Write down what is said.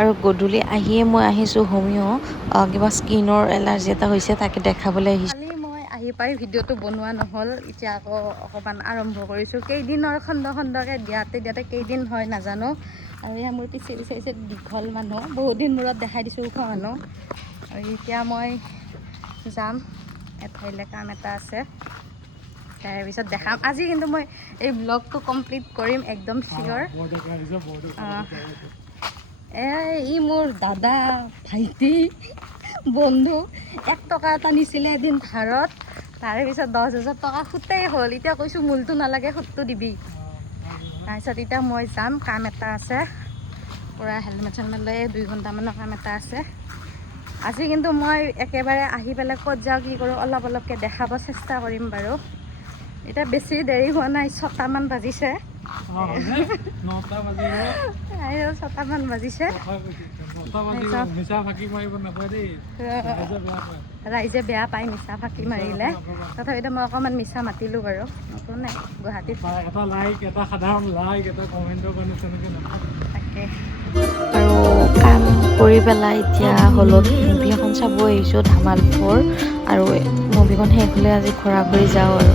আৰু গধূলি আহিয়ে মই আহিছোঁ হোমিও কিবা স্কিনৰ এলাৰ্জি এটা হৈছে তাকে দেখাবলৈ আহিছোঁ। কালি মই আহি পাই ভিডিঅ'টো বনোৱা নহ'ল, এতিয়া আকৌ অকণমান আৰম্ভ কৰিছোঁ। কেইদিনৰ খণ্ডকৈ দিয়াতে কেইদিন হয় নাজানো। আৰু এয়া মোৰ পিছে দীঘল মানুহ, বহুত দিন মূৰত দেখাই দিছোঁ ওখ মানুহ। আৰু এতিয়া মই যাম এঠাইলৈ, কাম এটা আছে, তাৰপিছত দেখাম। আজি কিন্তু মই এই ব্লগটো কমপ্লিট কৰিম একদম চিয়'ৰ। ই মোৰ দাদা ভাইটি বন্ধু, 1 টকা এটা নিছিলে এদিন ধাৰত, তাৰে পিছত 10,000 টকা সুতেই হ'ল। এতিয়া কৈছোঁ মূলটো নালাগে, সুতটো দিবি। তাৰপিছত এতিয়া মই যাম, কাম এটা আছে, পূৰা হেলমেট চেলমেট লৈ 2 ঘণ্টামানৰ কাম এটা আছে। আজি কিন্তু মই একেবাৰে আহি পেলাই ক'ত যাওঁ কি কৰোঁ অলপকৈ দেখাব চেষ্টা কৰিম বাৰু। এতিয়া বেছি দেৰি হোৱা নাই, 6টামান বাজিছে। 6টামান বাজিছে। ৰাইজে বেয়া পায় মিছা ফাঁকি মাৰিলে, তথাপিতো মই অকণমান মিছা মাতিলোঁ বাৰু। একো নাই, গুৱাহাটীত এটা লাইক, এটা সাধাৰণ লাইক, এটা কমেণ্টৰ কাৰণে তাকে। আৰু কাম কৰি পেলাই এতিয়া হলত মুভি এখন চাব আহিছোঁ, ধামাল 4। আৰু মুভিখন শেষ হ'লে আজি ঘৰা ঘৰি যাওঁ আৰু।